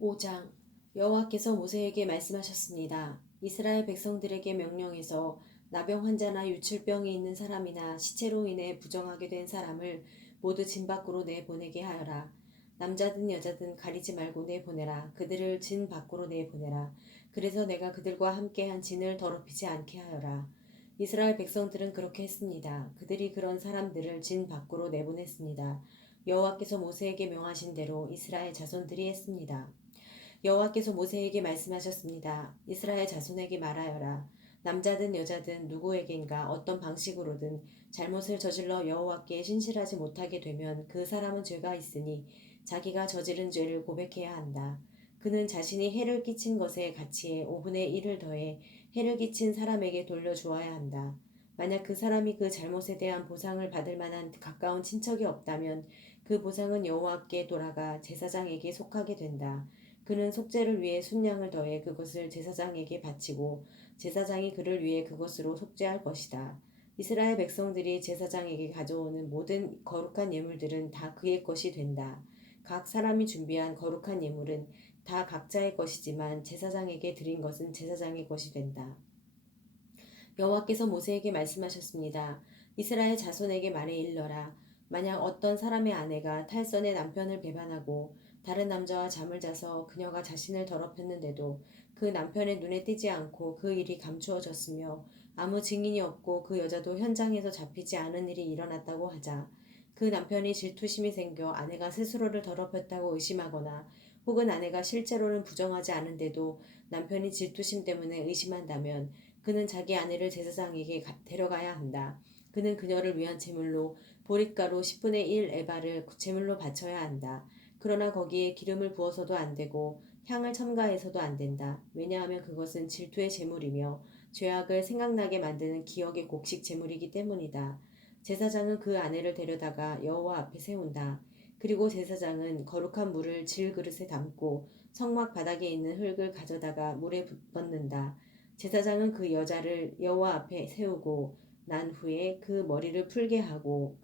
5장 여호와께서 모세에게 말씀하셨습니다. 이스라엘 백성들에게 명령해서 나병 환자나 유출병이 있는 사람이나 시체로 인해 부정하게 된 사람을 모두 진 밖으로 내보내게 하여라. 남자든 여자든 가리지 말고 내보내라. 그들을 진 밖으로 내보내라. 그래서 내가 그들과 함께한 진을 더럽히지 않게 하여라. 이스라엘 백성들은 그렇게 했습니다. 그들이 그런 사람들을 진 밖으로 내보냈습니다. 여호와께서 모세에게 명하신 대로 이스라엘 자손들이 했습니다. 여호와께서 모세에게 말씀하셨습니다. 이스라엘 자손에게 말하여라. 남자든 여자든 누구에겐가 어떤 방식으로든 잘못을 저질러 여호와께 신실하지 못하게 되면 그 사람은 죄가 있으니 자기가 저지른 죄를 고백해야 한다. 그는 자신이 해를 끼친 것의 가치에 5분의 1을 더해 해를 끼친 사람에게 돌려주어야 한다. 만약 그 사람이 그 잘못에 대한 보상을 받을 만한 가까운 친척이 없다면 그 보상은 여호와께 돌아가 제사장에게 속하게 된다. 그는 속죄를 위해 순양을 더해 그것을 제사장에게 바치고 제사장이 그를 위해 그것으로 속죄할 것이다. 이스라엘 백성들이 제사장에게 가져오는 모든 거룩한 예물들은 다 그의 것이 된다. 각 사람이 준비한 거룩한 예물은 다 각자의 것이지만 제사장에게 드린 것은 제사장의 것이 된다. 여호와께서 모세에게 말씀하셨습니다. 이스라엘 자손에게 말해 일러라. 만약 어떤 사람의 아내가 탈선의 남편을 배반하고 다른 남자와 잠을 자서 그녀가 자신을 더럽혔는데도 그 남편의 눈에 띄지 않고 그 일이 감추어졌으며 아무 증인이 없고 그 여자도 현장에서 잡히지 않은 일이 일어났다고 하자. 그 남편이 질투심이 생겨 아내가 스스로를 더럽혔다고 의심하거나 혹은 아내가 실제로는 부정하지 않은데도 남편이 질투심 때문에 의심한다면 그는 자기 아내를 제사장에게 데려가야 한다. 그는 그녀를 위한 제물로 보릿가루 10분의 1 에바를 제물로 바쳐야 한다. 그러나 거기에 기름을 부어서도 안 되고 향을 첨가해서도 안 된다. 왜냐하면 그것은 질투의 제물이며 죄악을 생각나게 만드는 기억의 곡식 제물이기 때문이다. 제사장은 그 아내를 데려다가 여호와 앞에 세운다. 그리고 제사장은 거룩한 물을 질 그릇에 담고 성막 바닥에 있는 흙을 가져다가 물에 붓는다. 제사장은 그 여자를 여호와 앞에 세우고 난 후에 그 머리를 풀게 하고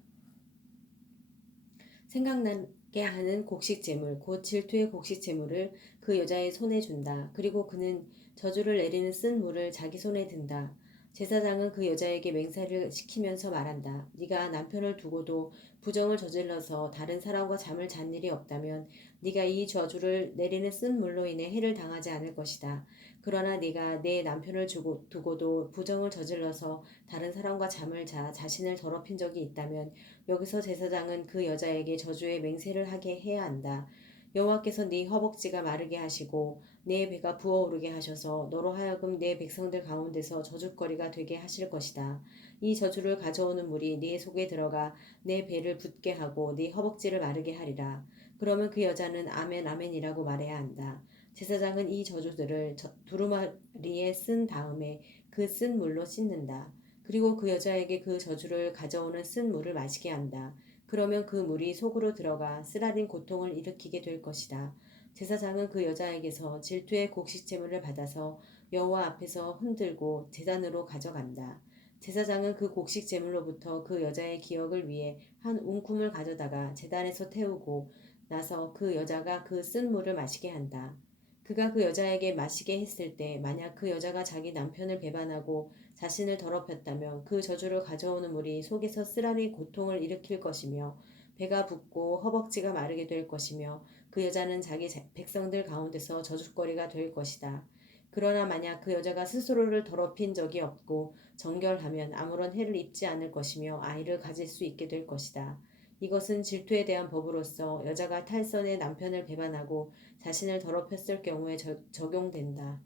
생각나게 하는 곡식 제물 곧 질투의 곡식 제물을 그 여자의 손에 준다. 그리고 그는 저주를 내리는 쓴 물을 자기 손에 든다. 제사장은 그 여자에게 맹세를 시키면서 말한다. 네가 남편을 두고도 부정을 저질러서 다른 사람과 잠을 잔 일이 없다면 네가 이 저주를 내리는 쓴 물로 인해 해를 당하지 않을 것이다. 그러나 네가 내 남편을 두고도 부정을 저질러서 다른 사람과 잠을 자 자신을 더럽힌 적이 있다면 여기서 제사장은 그 여자에게 저주의 맹세를 하게 해야 한다. 여호와께서 네 허벅지가 마르게 하시고 네 배가 부어오르게 하셔서 너로 하여금 네 백성들 가운데서 저주거리가 되게 하실 것이다. 이 저주를 가져오는 물이 네 속에 들어가 네 배를 붓게 하고 네 허벅지를 마르게 하리라. 그러면 그 여자는 아멘 아멘이라고 말해야 한다. 제사장은 이 저주들을 두루마리에 쓴 다음에 그 쓴 물로 씻는다. 그리고 그 여자에게 그 저주를 가져오는 쓴 물을 마시게 한다. 그러면 그 물이 속으로 들어가 쓰라린 고통을 일으키게 될 것이다. 제사장은 그 여자에게서 질투의 곡식제물을 받아서 여호와 앞에서 흔들고 제단으로 가져간다. 제사장은 그 곡식제물로부터 그 여자의 기억을 위해 한 웅큼을 가져다가 제단에서 태우고 나서 그 여자가 그 쓴 물을 마시게 한다. 그가 그 여자에게 마시게 했을 때 만약 그 여자가 자기 남편을 배반하고 자신을 더럽혔다면 그 저주를 가져오는 물이 속에서 쓰라린 고통을 일으킬 것이며 배가 붓고 허벅지가 마르게 될 것이며 그 여자는 자기 백성들 가운데서 저주거리가 될 것이다. 그러나 만약 그 여자가 스스로를 더럽힌 적이 없고 정결하면 아무런 해를 입지 않을 것이며 아이를 가질 수 있게 될 것이다. 이것은 질투에 대한 법으로서 여자가 탈선의 남편을 배반하고 자신을 더럽혔을 경우에 적용된다.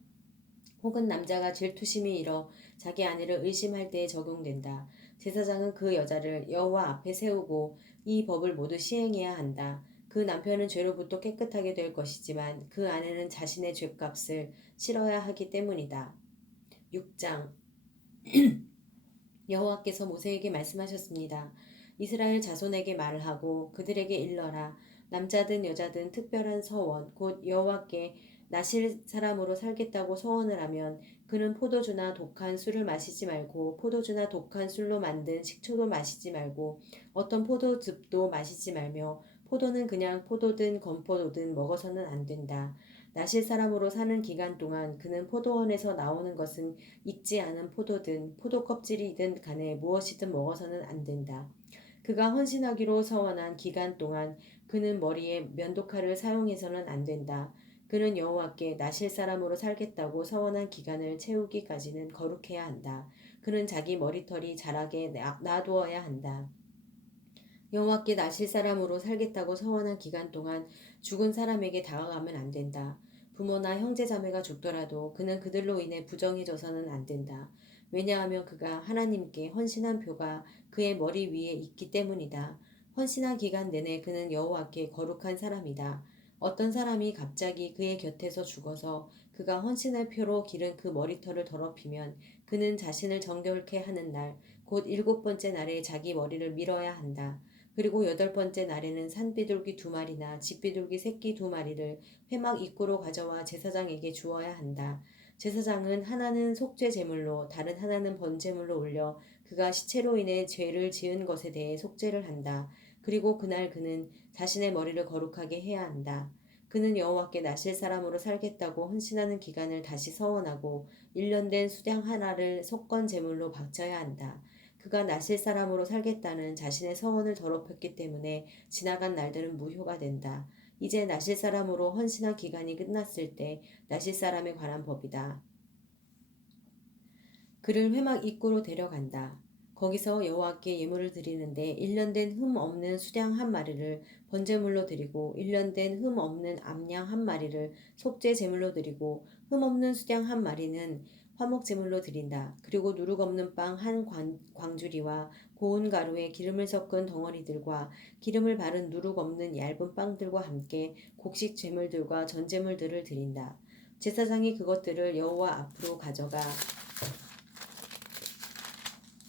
혹은 남자가 질투심이 일어 자기 아내를 의심할 때에 적용된다. 제사장은 그 여자를 여호와 앞에 세우고 이 법을 모두 시행해야 한다. 그 남편은 죄로부터 깨끗하게 될 것이지만 그 아내는 자신의 죄값을 치러야 하기 때문이다. 6장 여호와께서 모세에게 말씀하셨습니다. 이스라엘 자손에게 말을 하고 그들에게 일러라. 남자든 여자든 특별한 서원 곧 여호와께 나실 사람으로 살겠다고 서원을 하면 그는 포도주나 독한 술을 마시지 말고 포도주나 독한 술로 만든 식초도 마시지 말고 어떤 포도즙도 마시지 말며 포도는 그냥 포도든 건포도든 먹어서는 안 된다. 나실 사람으로 사는 기간 동안 그는 포도원에서 나오는 것은 익지 않은 포도든 포도 껍질이든 간에 무엇이든 먹어서는 안 된다. 그가 헌신하기로 서원한 기간 동안 그는 머리에 면도칼을 사용해서는 안 된다. 그는 여호와께 나실 사람으로 살겠다고 서원한 기간을 채우기까지는 거룩해야 한다. 그는 자기 머리털이 자라게 놔두어야 한다. 여호와께 나실 사람으로 살겠다고 서원한 기간 동안 죽은 사람에게 다가가면 안 된다. 부모나 형제 자매가 죽더라도 그는 그들로 인해 부정해져서는 안 된다. 왜냐하면 그가 하나님께 헌신한 표가 그의 머리 위에 있기 때문이다. 헌신한 기간 내내 그는 여호와께 거룩한 사람이다. 어떤 사람이 갑자기 그의 곁에서 죽어서 그가 헌신할 표로 기른 그 머리털을 더럽히면 그는 자신을 정결케 하는 날, 곧 7번째 날에 자기 머리를 밀어야 한다. 그리고 8번째 날에는 산비둘기 2마리나 집비둘기 새끼 2마리를 회막 입구로 가져와 제사장에게 주어야 한다. 제사장은 하나는 속죄 제물로 다른 하나는 번제물로 올려 그가 시체로 인해 죄를 지은 것에 대해 속죄를 한다. 그리고 그날 그는 자신의 머리를 거룩하게 해야 한다. 그는 여호와께 나실 사람으로 살겠다고 헌신하는 기간을 다시 서원하고 1년 된 수량 하나를 속건 제물로 바쳐야 한다. 그가 나실 사람으로 살겠다는 자신의 서원을 더럽혔기 때문에 지나간 날들은 무효가 된다. 이제 나실 사람으로 헌신한 기간이 끝났을 때 나실 사람에 관한 법이다. 그를 회막 입구로 데려간다. 거기서 여호와께 예물을 드리는데 1년 된 흠 없는 수량 1마리를 번제물로 드리고 1년 된 흠 없는 암양 1마리를 속죄 제물로 드리고 흠 없는 수량 1마리는 화목 제물로 드린다. 그리고 누룩 없는 빵 한 광주리와 고운 가루에 기름을 섞은 덩어리들과 기름을 바른 누룩 없는 얇은 빵들과 함께 곡식 제물들과 전제물들을 드린다. 제사장이 그것들을 여호와 앞으로 가져가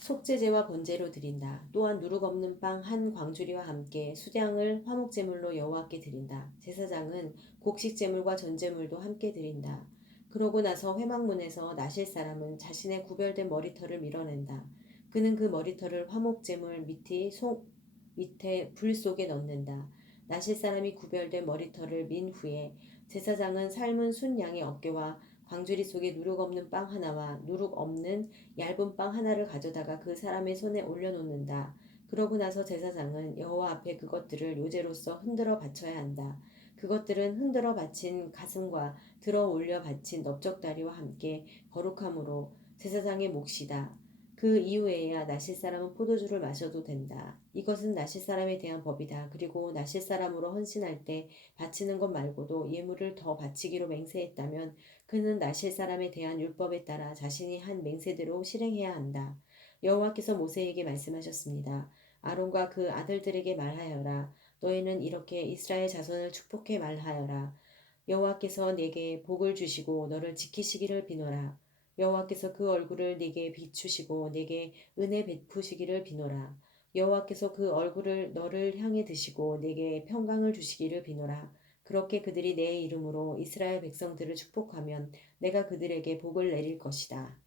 속죄제와 번제로 드린다. 또한 누룩 없는 빵 한 광주리와 함께 수량을 화목제물로 여호와께 드린다. 제사장은 곡식제물과 전제물도 함께 드린다. 그러고 나서 회막문에서 나실 사람은 자신의 구별된 머리털을 밀어낸다. 그는 그 머리털을 화목제물 밑에 불 속에 넣는다. 나실 사람이 구별된 머리털을 민 후에 제사장은 삶은 순 양의 어깨와 광주리 속에 누룩 없는 빵 하나와 누룩 없는 얇은 빵 하나를 가져다가 그 사람의 손에 올려놓는다. 그러고 나서 제사장은 여호와 앞에 그것들을 요제로서 흔들어 바쳐야 한다. 그것들은 흔들어 바친 가슴과 들어 올려 바친 넓적다리와 함께 거룩함으로 제사장의 몫이다. 그 이후에야 나실 사람은 포도주를 마셔도 된다. 이것은 나실 사람에 대한 법이다. 그리고 나실 사람으로 헌신할 때 바치는 것 말고도 예물을 더 바치기로 맹세했다면 그는 나실 사람에 대한 율법에 따라 자신이 한 맹세대로 실행해야 한다. 여호와께서 모세에게 말씀하셨습니다. 아론과 그 아들들에게 말하여라. 너희는 이렇게 이스라엘 자손을 축복해 말하여라. 여호와께서 네게 복을 주시고 너를 지키시기를 비노라. 여호와께서 그 얼굴을 네게 비추시고 네게 은혜 베푸시기를 비노라. 여호와께서 그 얼굴을 너를 향해 드시고 네게 평강을 주시기를 비노라. 그렇게 그들이 내 이름으로 이스라엘 백성들을 축복하면 내가 그들에게 복을 내릴 것이다.